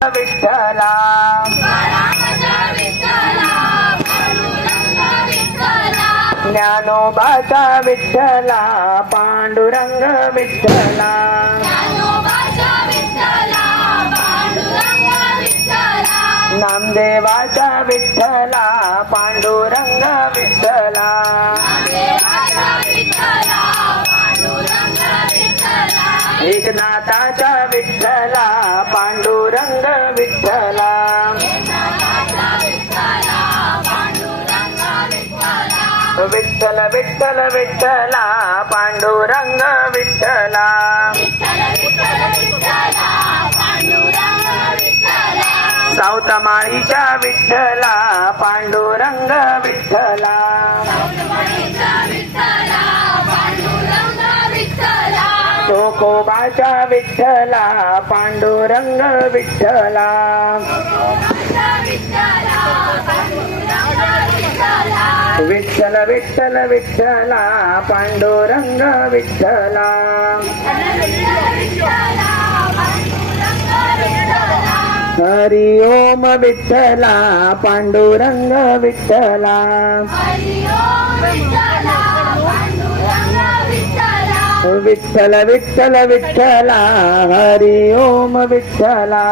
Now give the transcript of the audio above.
Vitthala ज्ञानोबाचा Vitthala Panduranga Vitthala नामदेवाचा Vitthala Panduranga Vitthala एकनाथाचा Vitthala Panduranga Vitthala Vitthal Vitthal Vitthala Panduranga Vitthala सावतमाळीच्या Vitthala Panduranga Vitthala कोकोबाच्या Vitthala Panduranga Vitthala Vitthal Vitthal Vitthala Panduranga Vitthala Hari Om Vitthala Panduranga Vitthala Vitthal Vitthal Vitthala Hari Om Vitthala